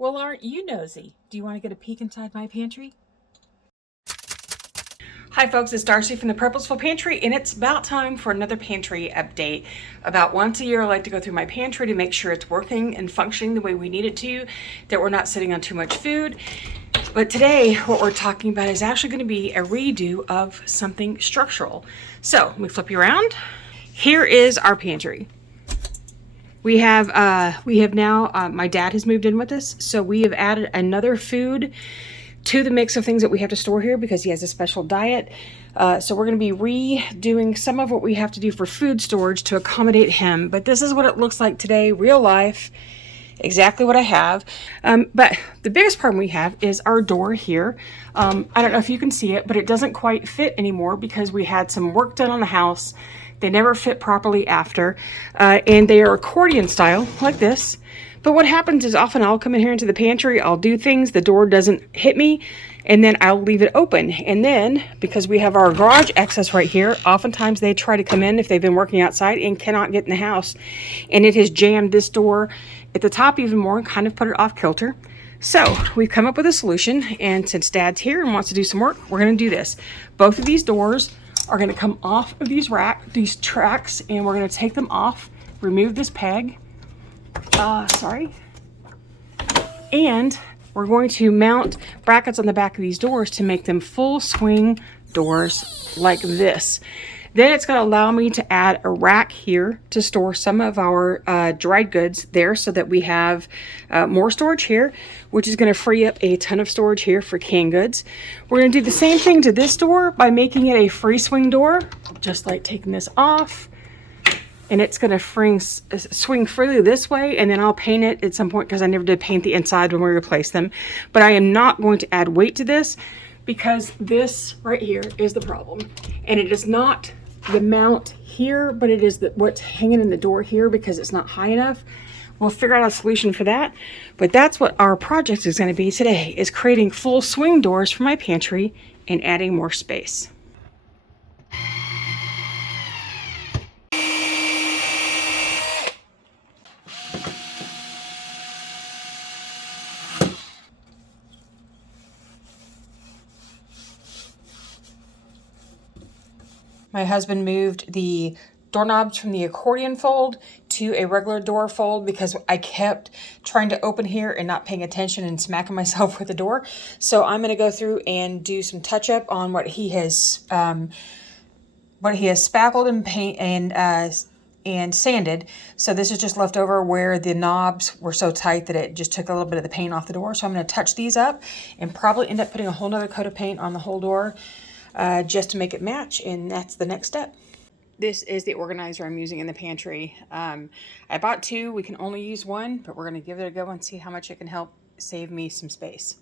Well, aren't you nosy? Do you want to get a peek inside my pantry? Hi folks, it's Darcy from the Purposeful Pantry, and it's about time for another pantry update. About once a year I like to go through my pantry to make sure it's working and functioning the way we need it to, that we're not sitting on too much food. But today what we're talking about is actually going to be a redo of something structural. So let me flip you around. Here is our pantry. We have now, my dad has moved in with us, so we have added another food to the mix of things that we have to store here because he has a special diet. So we're going to be redoing some of what we have to do for food storage to accommodate him. But this is what it looks like today, real life, exactly what I have. But the biggest problem we have is our door here. I don't know if you can see it, but it doesn't quite fit anymore because we had some work done on the house. They never fit properly after, and they are accordion style, like this. But what happens is often I'll come in here into the pantry, I'll do things, the door doesn't hit me, and then I'll leave it open. And then, because we have our garage access right here, oftentimes they try to come in if they've been working outside and cannot get in the house. And it has jammed this door at the top even more and kind of put it off kilter. So we've come up with a solution, and since Dad's here and wants to do some work, we're going to do this. Both of these doors are going to come off of these tracks, and we're going to take them off, remove this peg. And we're going to mount brackets on the back of these doors to make them full swing doors like this. Then it's going to allow me to add a rack here to store some of our dried goods there so that we have more storage here, which is going to free up a ton of storage here for canned goods. We're going to do the same thing to this door by making it a free swing door, just like taking this off. And it's going to swing freely this way, and then I'll paint it at some point because I never did paint the inside when we replaced them. But I am not going to add weight to this because this right here is the problem. And it is not the mount here, but it is what's hanging in the door here because it's not high enough. We'll figure out a solution for that. But that's what our project is going to be today, is creating full swing doors for my pantry and adding more space. My husband moved the doorknobs from the accordion fold to a regular door fold because I kept trying to open here and not paying attention and smacking myself with the door. So I'm going to go through and do some touch up on what he has spackled and paint and sanded. So this is just left over where the knobs were so tight that it just took a little bit of the paint off the door. So I'm going to touch these up and probably end up putting a whole nother coat of paint on the whole door just to make it match, and that's the next step. This is the organizer I'm using in the pantry. I bought two. We can only use one, but we're going to give it a go and see how much it can help save me some space.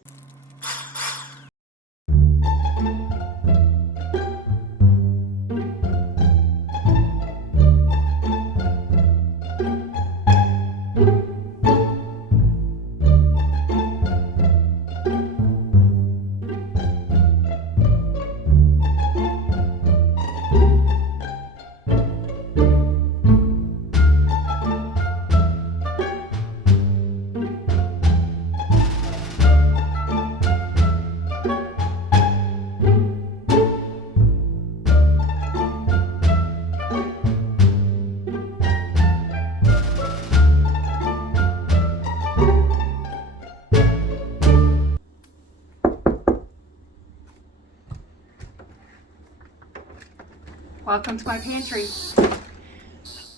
Welcome to my pantry.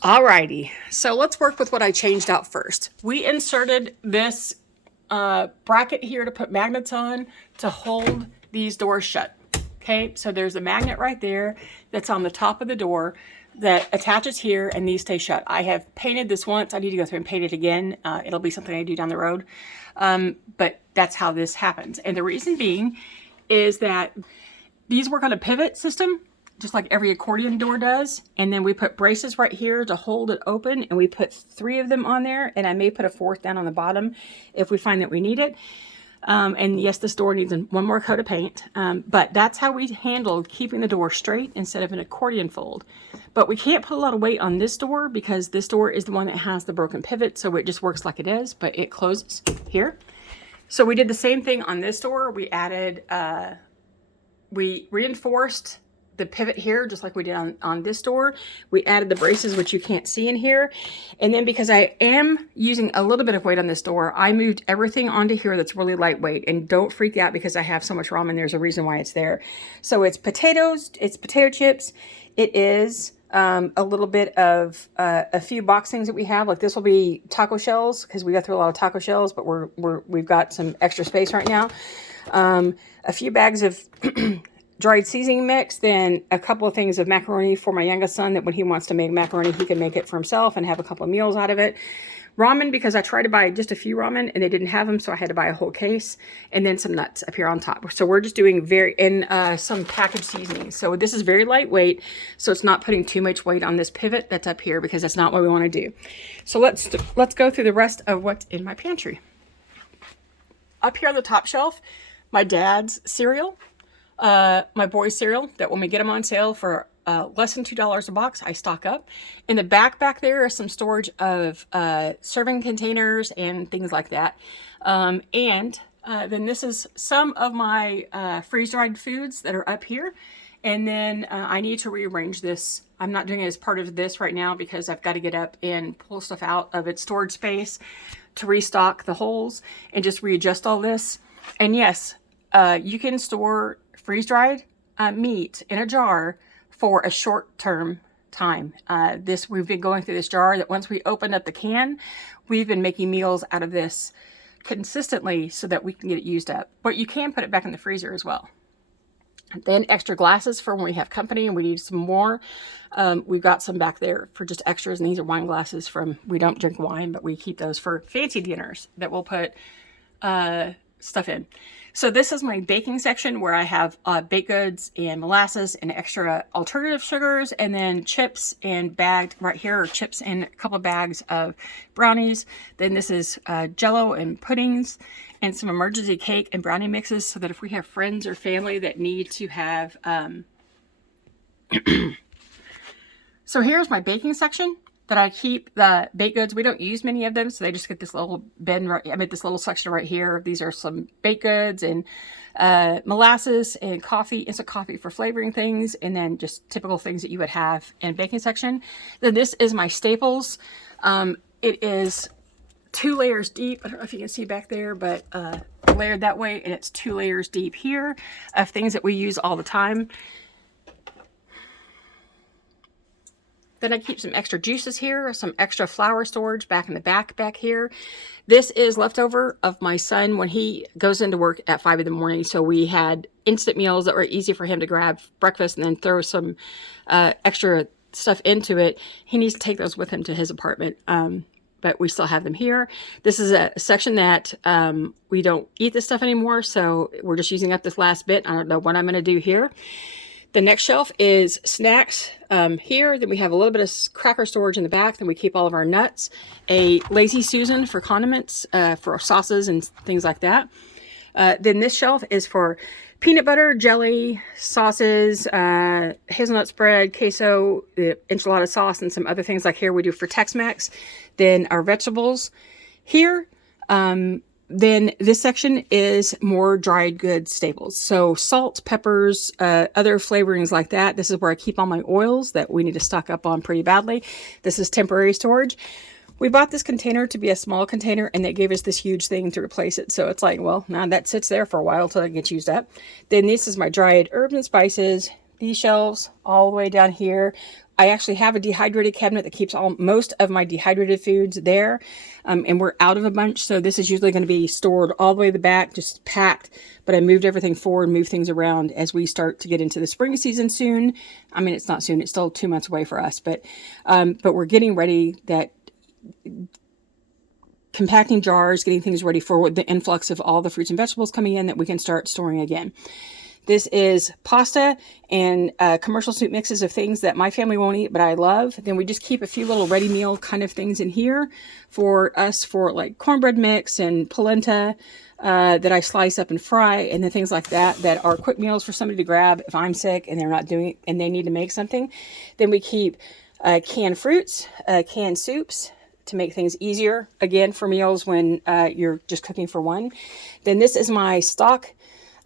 Alrighty, so let's work with what I changed out first. We inserted this bracket here to put magnets on to hold these doors shut. Okay, so there's a magnet right there that's on the top of the door that attaches here, and these stay shut. I have painted this once. I need to go through and paint it again. It'll be something I do down the road, but that's how this happens. And the reason being is that these work on a pivot system, just like every accordion door does. And then we put braces right here to hold it open, and we put 3 of them on there, and I may put a 4th down on the bottom if we find that we need it. And yes, this door needs one more coat of paint, but that's how we handled keeping the door straight instead of an accordion fold. But we can't put a lot of weight on this door because this door is the one that has the broken pivot, so it just works like it is, but it closes here. So we did the same thing on this door. We added, we reinforced the pivot here, just like we did on this door. We added the braces, which you can't see in here. And then because I am using a little bit of weight on this door, I moved everything onto here that's really lightweight. And don't freak out because I have so much ramen. There's a reason why it's there. So it's potatoes, it's potato chips. It is a little bit of a few box things that we have. Like this will be taco shells because we got through a lot of taco shells, but we've got some extra space right now. A few bags of dried seasoning mix, then a couple of things of macaroni for my youngest son, that when he wants to make macaroni, he can make it for himself and have a couple of meals out of it. Ramen, because I tried to buy just a few ramen and they didn't have them, so I had to buy a whole case. And then some nuts up here on top. So we're just doing some packaged seasonings. So this is very lightweight, so it's not putting too much weight on this pivot that's up here, because that's not what we want to do. So let's go through the rest of what's in my pantry. Up here on the top shelf, my dad's cereal, my boys' cereal, that when we get them on sale for less than $2 a box, I stock up. In the back there is some storage of serving containers and things like that. Then this is some of my freeze-dried foods that are up here. And then I need to rearrange this. I'm not doing it as part of this right now because I've got to get up and pull stuff out of its storage space to restock the holes and just readjust all this. And yes, you can store freeze-dried meat in a jar for a short-term time. We've been going through this jar that once we opened up the can, we've been making meals out of this consistently so that we can get it used up. But you can put it back in the freezer as well. Then extra glasses for when we have company and we need some more. We've got some back there for just extras, and these are wine glasses we don't drink wine, but we keep those for fancy dinners that we'll put stuff in. So this is my baking section where I have baked goods and molasses and extra alternative sugars, and then chips, and bagged right here are chips and a couple of bags of brownies. Then this is Jell-O and puddings and some emergency cake and brownie mixes, so that if we have friends or family that need to have... So here's my baking section that I keep the baked goods. We don't use many of them, so they just get this little bin, this little section right here. These are some baked goods and molasses and coffee, instant coffee for flavoring things, and then just typical things that you would have in baking section. Then this is my staples. It is 2 layers deep. I don't know if you can see back there, but layered that way, and it's 2 layers deep here of things that we use all the time. Then I keep some extra juices here, some extra flour storage back in the back here. This is leftover of my son when he goes into work at 5 in the morning. So we had instant meals that were easy for him to grab breakfast and then throw some extra stuff into it. He needs to take those with him to his apartment. But we still have them here. This is a section that we don't eat this stuff anymore. So we're just using up this last bit. I don't know what I'm going to do here. The next shelf is snacks here. Then we have a little bit of cracker storage in the back. Then we keep all of our nuts. A Lazy Susan for condiments, for sauces and things like that. Then this shelf is for peanut butter, jelly, sauces, hazelnut spread, queso, enchilada sauce, and some other things like here we do for Tex-Mex. Then our vegetables here. Then this section is more dried goods staples. So salt, peppers, other flavorings like that. This is where I keep all my oils that we need to stock up on pretty badly. This is temporary storage. We bought this container to be a small container, and they gave us this huge thing to replace it. So it's like, well, now that sits there for a while till it gets used up. Then this is my dried herbs and spices. These shelves all the way down here. I actually have a dehydrated cabinet that keeps most of my dehydrated foods there. And we're out of a bunch. So this is usually going to be stored all the way to the back, just packed. But I moved everything forward, moved things around as we start to get into the spring season soon. I mean, it's not soon. It's still 2 months away for us. But we're getting ready, that compacting jars, getting things ready for the influx of all the fruits and vegetables coming in that we can start storing again. This is pasta and commercial soup mixes of things that my family won't eat, but I love. Then we just keep a few little ready meal kind of things in here for us, for like cornbread mix and polenta that I slice up and fry, and then things like that that are quick meals for somebody to grab if I'm sick and they're not doing it and they need to make something. Then we keep canned fruits, canned soups, to make things easier, again, for meals when you're just cooking for one. Then this is my stock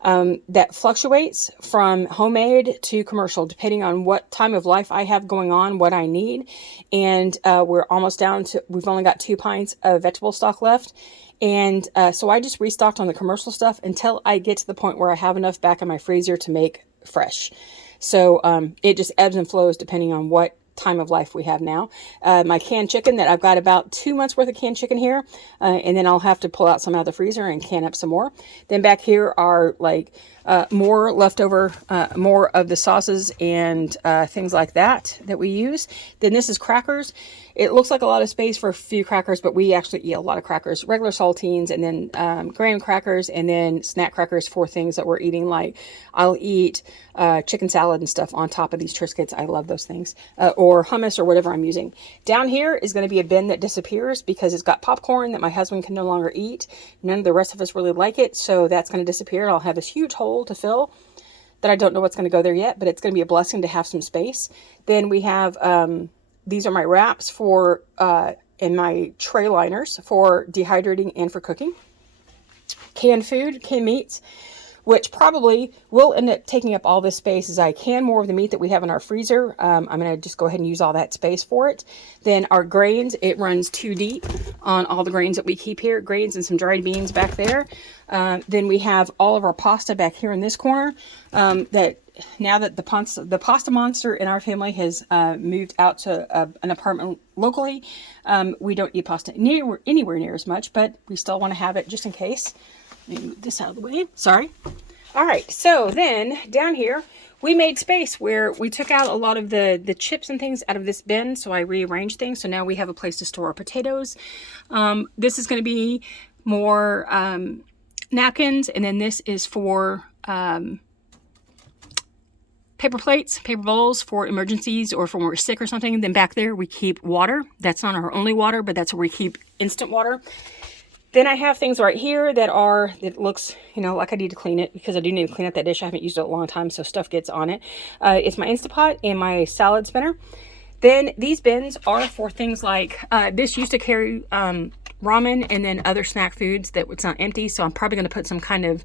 that fluctuates from homemade to commercial, depending on what time of life I have going on, what I need. And we're almost down to, we've only got 2 pints of vegetable stock left. And so I just restocked on the commercial stuff until I get to the point where I have enough back in my freezer to make fresh. So it just ebbs and flows depending on what time of life we have now. My canned chicken, that I've got about 2 months worth of canned chicken here, and then I'll have to pull out some out of the freezer and can up some more. Then back here are like more leftover, more of the sauces and things like that we use. Then this is crackers. It looks like a lot of space for a few crackers, but we actually eat a lot of crackers. Regular saltines, and then graham crackers, and then snack crackers for things that we're eating. Like I'll eat chicken salad and stuff on top of these Triscuits. I love those things. Or hummus or whatever I'm using. Down here is going to be a bin that disappears because it's got popcorn that my husband can no longer eat. None of the rest of us really like it, so that's going to disappear. I'll have this huge hole to fill that I don't know what's going to go there yet, but it's going to be a blessing to have some space. Then we have... these are my wraps for, and my tray liners for dehydrating and for cooking. Canned food, canned meats, which probably will end up taking up all this space as I can more of the meat that we have in our freezer. I'm going to just go ahead and use all that space for it. Then our grains, it runs 2 deep on all the grains that we keep here. Grains and some dried beans back there. Then we have all of our pasta back here in this corner. That now that the pasta monster in our family has moved out to an apartment locally, we don't eat pasta anywhere near as much, but we still want to have it just in case. Let me move this out of the way. Sorry. All right. So then down here, we made space where we took out a lot of the chips and things out of this bin. So I rearranged things. So now we have a place to store our potatoes. This is going to be more napkins. And then this is for paper plates, paper bowls for emergencies or for when we're sick or something. And then back there, we keep water. That's not our only water, but that's where we keep instant water. Then I have things right here that looks, like I need to clean it because I do need to clean up that dish. I haven't used it in a long time, so stuff gets on it. It's my Instapot and my salad spinner. Then these bins are for things like, this used to carry ramen and then other snack foods that it's not empty. So I'm probably going to put some kind of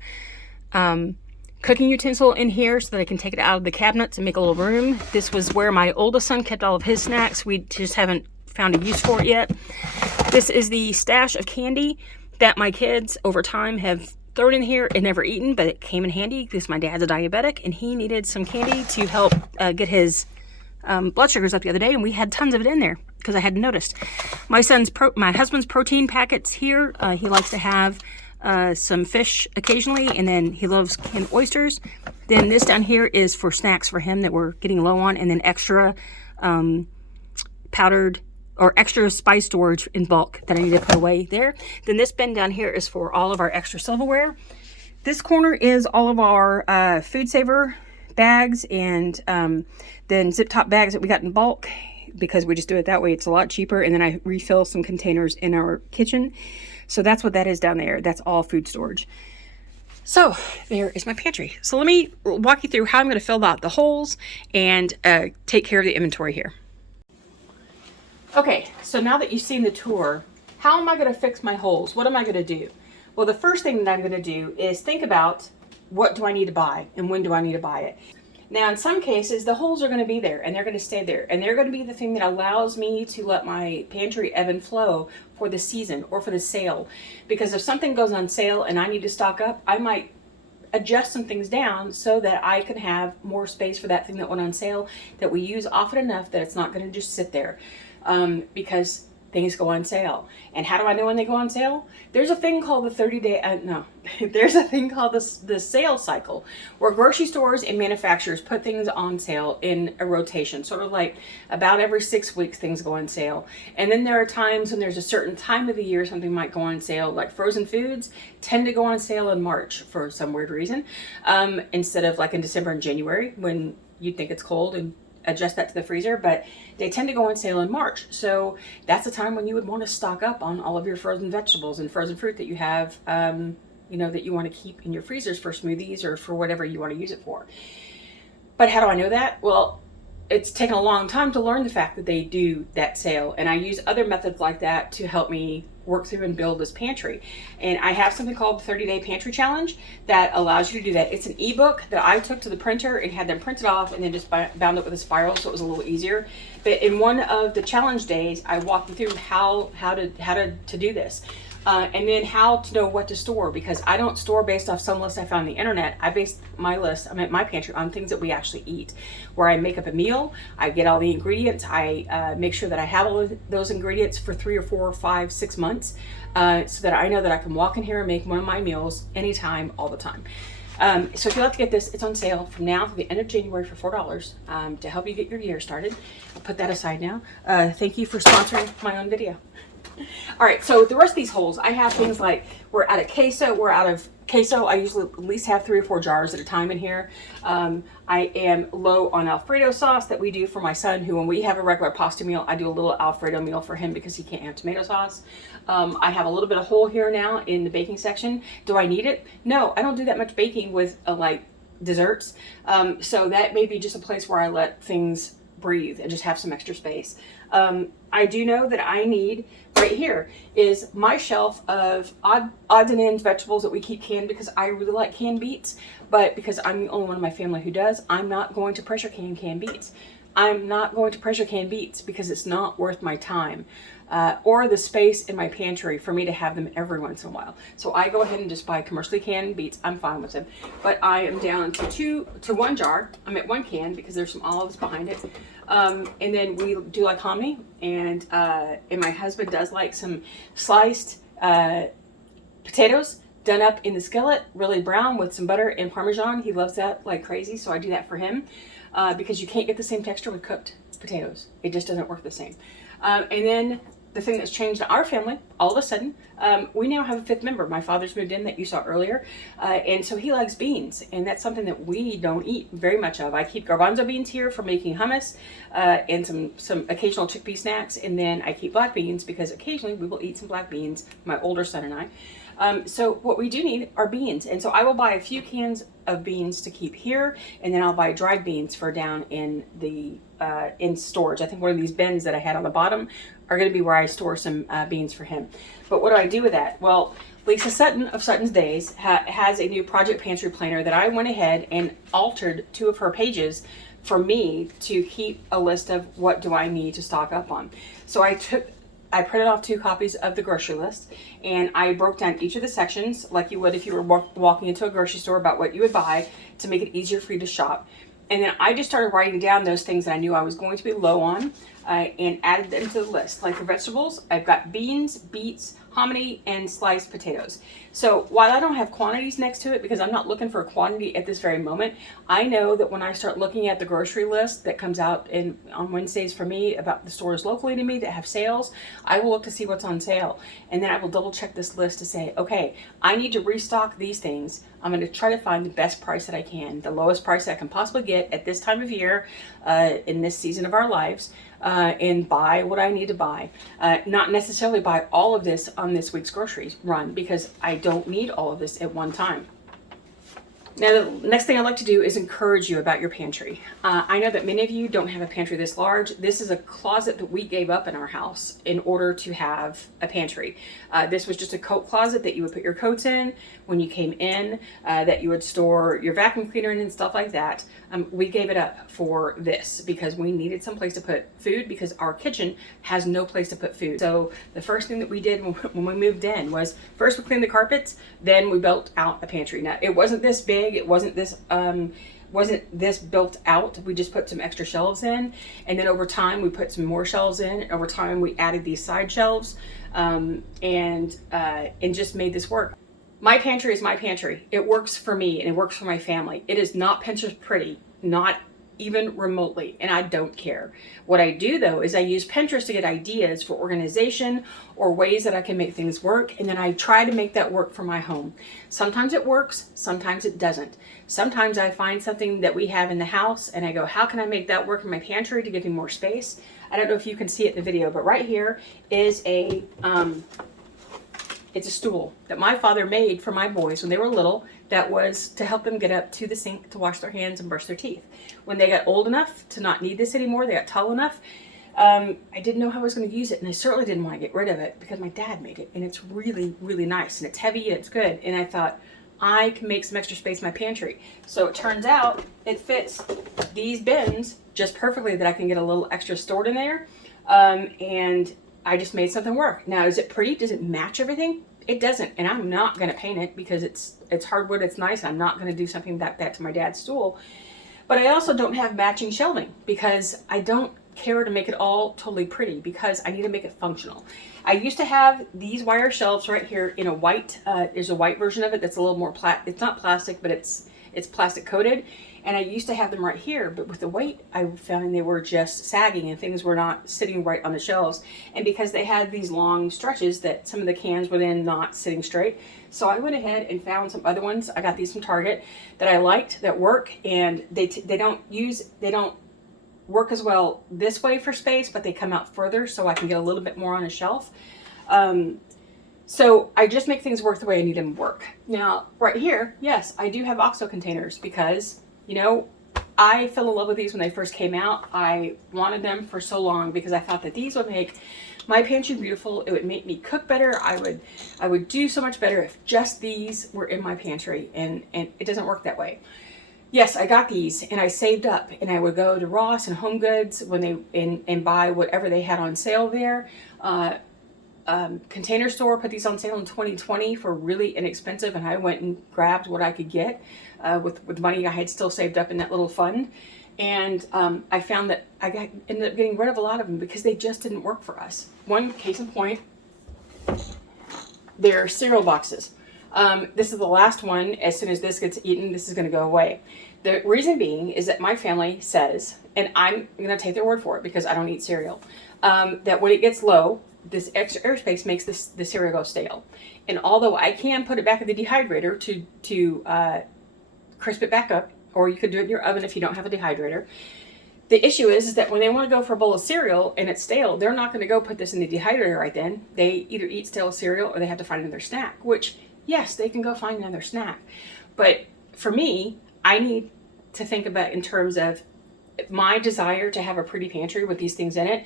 cooking utensil in here so that I can take it out of the cabinets and make a little room. This was where my oldest son kept all of his snacks. We just haven't found a use for it yet. This is the stash of candy that my kids over time have thrown in here and never eaten, but it came in handy because my dad's a diabetic and he needed some candy to help get his blood sugars up the other day, and we had tons of it in there because I hadn't noticed. My husband's protein packets here. He likes to have some fish occasionally, and then he loves canned oysters. Then this down here is for snacks for him that we're getting low on, and then extra powdered or extra spice storage in bulk that I need to put away there. Then this bin down here is for all of our extra silverware. This corner is all of our food saver bags and then zip top bags that we got in bulk because we just do it that way. It's a lot cheaper. And then I refill some containers in our kitchen. So that's what that is down there. That's all food storage. So there is my pantry. So let me walk you through how I'm going to fill out the holes and take care of the inventory here. Okay, so now that you've seen the tour, how am I going to fix my holes? What am I going to do? Well, the first thing that I'm going to do is think about what do I need to buy and when do I need to buy it. Now, in some cases, the holes are going to be there and they're going to stay there. And they're going to be the thing that allows me to let my pantry ebb and flow for the season or for the sale. Because if something goes on sale and I need to stock up, I might adjust some things down so that I can have more space for that thing that went on sale that we use often enough that it's not going to just sit there. Because things go on sale. And how do I know when they go on sale? There's a thing called the 30-day, there's a thing called the sale cycle where grocery stores and manufacturers put things on sale in a rotation, sort of like about every 6 weeks things go on sale. And then there are times when there's a certain time of the year something might go on sale, like frozen foods tend to go on sale in March for some weird reason, instead of like in December and January when you'd think it's cold and adjust that to the freezer, but they tend to go on sale in March. So that's the time when you would want to stock up on all of your frozen vegetables and frozen fruit that you have, that you want to keep in your freezers for smoothies or for whatever you want to use it for. But how do I know that? Well, it's taken a long time to learn the fact that they do that sale, and I use other methods like that to help me work through and build this pantry. And I have something called the 30-day pantry challenge that allows you to do that. It's an ebook that I took to the printer and had them printed off and then just bound it with a spiral, so it was a little easier. But in one of the challenge days, I walked them through how to do this. And then how to know what to store, because I don't store based off some list I found on the internet. I base my list, my pantry, on things that we actually eat. Where I make up a meal, I get all the ingredients, I make sure that I have all of those ingredients for 3 or 4 or 5, 6 months, so that I know that I can walk in here and make one of my meals anytime, all the time. So if you'd like to get this, it's on sale from now to the end of January for $4 to help you get your year started. I'll put that aside now. Thank you for sponsoring my own video. All right, so the rest of these holes, I have things like we're out of queso. I usually at least have 3 or 4 jars at a time in here. I am low on Alfredo sauce that we do for my son, who when we have a regular pasta meal, I do a little Alfredo meal for him because he can't have tomato sauce. I have a little bit of hole here now in the baking section. Do I need it? No, I don't do that much baking with like desserts. So that may be just a place where I let things breathe and just have some extra space. I do know that I need, right here is my shelf of odds and ends vegetables that we keep canned, because I really like canned beets, but because I'm the only one in my family who does, I'm not going to pressure can canned beets. I'm not going to pressure can beets because it's not worth my time or the space in my pantry for me to have them every once in a while. So I go ahead and just buy commercially canned beets. I'm fine with them, but I am down to 1 jar. I'm at 1 can because there's some olives behind it. And then we do like hominy, and my husband does like some sliced potatoes done up in the skillet, really brown with some butter and Parmesan. He loves that like crazy, so I do that for him because you can't get the same texture with cooked potatoes. It just doesn't work the same. And then the thing that's changed in our family, all of a sudden, we now have a 5th member. My father's moved in, that you saw earlier, and so he likes beans, and that's something that we don't eat very much of. I keep garbanzo beans here for making hummus and some occasional chickpea snacks, and then I keep black beans because occasionally we will eat some black beans, my older son and I. So what we do need are beans, and so I will buy a few cans of beans to keep here, and then I'll buy dried beans for down in the in storage. I think one of these bins that I had on the bottom are going to be where I store some beans for him. But what do I do with that? Well, Lisa Sutton of Sutton's Days has a new Project Pantry planner that I went ahead and altered 2 of her pages for me to keep a list of what do I need to stock up on. So I printed off 2 copies of the grocery list, and I broke down each of the sections like you would if you were walking into a grocery store about what you would buy to make it easier for you to shop. And then I just started writing down those things that I knew I was going to be low on and added them to the list. Like for vegetables, I've got beans, beets, hominy, and sliced potatoes. So while I don't have quantities next to it, because I'm not looking for a quantity at this very moment, I know that when I start looking at the grocery list that comes out on Wednesdays for me about the stores locally to me that have sales, I will look to see what's on sale. And then I will double check this list to say, okay, I need to restock these things. I'm going to try to find the best price that I can, the lowest price that I can possibly get at this time of year in this season of our lives, and buy what I need to buy. Not necessarily buy all of this on this week's groceries run, because I don't need all of this at one time. Now, the next thing I'd like to do is encourage you about your pantry. I know that many of you don't have a pantry this large. This is a closet that we gave up in our house in order to have a pantry. This was just a coat closet that you would put your coats in when you came in, that you would store your vacuum cleaner in and stuff like that. We gave it up for this because we needed some place to put food, because our kitchen has no place to put food. So the first thing that we did when we moved in was first we cleaned the carpets, then we built out a pantry. Now, it wasn't this big. It wasn't this built out. We just put some extra shelves in, and then over time we put some more shelves in, and over time we added these side shelves and just made this work. My pantry is my pantry. It works for me and it works for my family. It is not Pinterest pretty, not even remotely, and I don't care. What I do though is I use Pinterest to get ideas for organization or ways that I can make things work, and then I try to make that work for my home. Sometimes it works, sometimes it doesn't. Sometimes I find something that we have in the house and I go, how can I make that work in my pantry to give me more space? I don't know if you can see it in the video, but right here is It's a stool that my father made for my boys when they were little, that was to help them get up to the sink to wash their hands and brush their teeth. When they got old enough to not need this anymore, they got tall enough, I didn't know how I was going to use it, and I certainly didn't want to get rid of it because my dad made it, and it's really, really nice, and it's heavy, and it's good. And I thought, I can make some extra space in my pantry. So it turns out it fits these bins just perfectly, that I can get a little extra stored in there. And I just made something work. Now, is it pretty? Does it match everything? It doesn't, and I'm not going to paint it because it's hardwood, it's nice. I'm not going to do something like that to my dad's stool. But I also don't have matching shelving because I don't care to make it all totally pretty, because I need to make it functional. I used to have these wire shelves right here in a white, there's a white version of it that's a little more, it's not plastic, but it's plastic coated. And I used to have them right here, but with the weight, I found they were just sagging and things were not sitting right on the shelves. And because they had these long stretches, that some of the cans were then not sitting straight. So I went ahead and found some other ones. I got these from Target that I liked, that work, and they don't work as well this way for space, but they come out further so I can get a little bit more on a shelf. So I just make things work the way I need them to work. Now, right here, yes, I do have OXO containers because, you know, I fell in love with these when they first came out. I wanted them for so long because I thought that these would make my pantry beautiful. It would make me cook better. I would do so much better if just these were in my pantry, and it doesn't work that way. Yes, I got these and I saved up, and I would go to Ross and Home Goods when and buy whatever they had on sale there. Container Store put these on sale in 2020 for really inexpensive, and I went and grabbed what I could get with money I had still saved up in that little fund. And I found that ended up getting rid of a lot of them because they just didn't work for us. One case in point, they're cereal boxes. This is the last one. As soon as this gets eaten, this is going to go away. The reason being is that my family says, and I'm going to take their word for it because I don't eat cereal, that when it gets low, this extra airspace makes the cereal go stale. And although I can put it back in the dehydrator to crisp it back up, or you could do it in your oven if you don't have a dehydrator, the issue is that when they want to go for a bowl of cereal and it's stale, they're not going to go put this in the dehydrator right then. They either eat stale cereal or they have to find another snack, which, yes, they can go find another snack. But for me, I need to think about in terms of my desire to have a pretty pantry with these things in it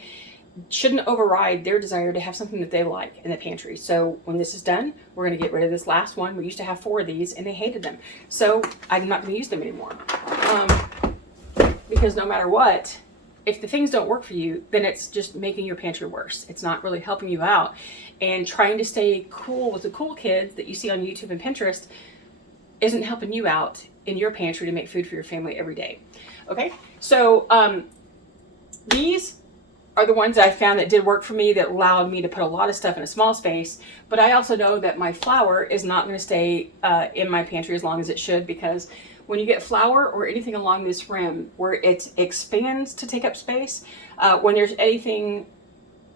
shouldn't override their desire to have something that they like in the pantry. So when this is done, we're going to get rid of this last one. We used to have 4 of these and they hated them. So I'm not going to use them anymore. Because no matter what, if the things don't work for you, then it's just making your pantry worse. It's not really helping you out. And trying to stay cool with the cool kids that you see on YouTube and Pinterest isn't helping you out in your pantry to make food for your family every day. Okay, so these are the ones that I found that did work for me, that allowed me to put a lot of stuff in a small space. But I also know that my flour is not going to stay in my pantry as long as it should, because when you get flour or anything along this rim where it expands to take up space, when there's anything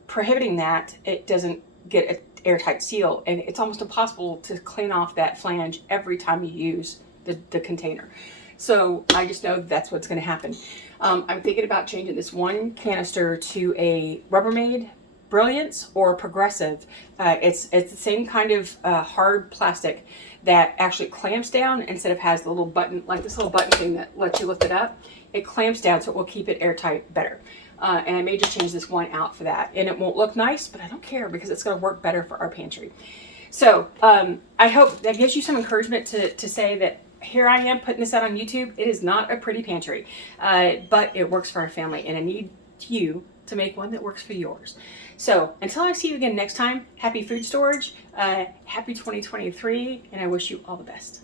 prohibiting that, it doesn't get an airtight seal, and it's almost impossible to clean off that flange every time you use the container. So I just know that's what's going to happen. I'm thinking about changing this one canister to a Rubbermaid Brilliance or Progressive. It's the same kind of hard plastic that actually clamps down instead of has the little button, like this little button thing that lets you lift it up. It clamps down, so it will keep it airtight better. And I may just change this one out for that. And it won't look nice, but I don't care because it's going to work better for our pantry. So I hope that gives you some encouragement to say that here I am putting this out on YouTube. It is not a pretty pantry, but it works for our family, and I need you to make one that works for yours. So until I see you again next time, happy food storage, happy 2023, and I wish you all the best.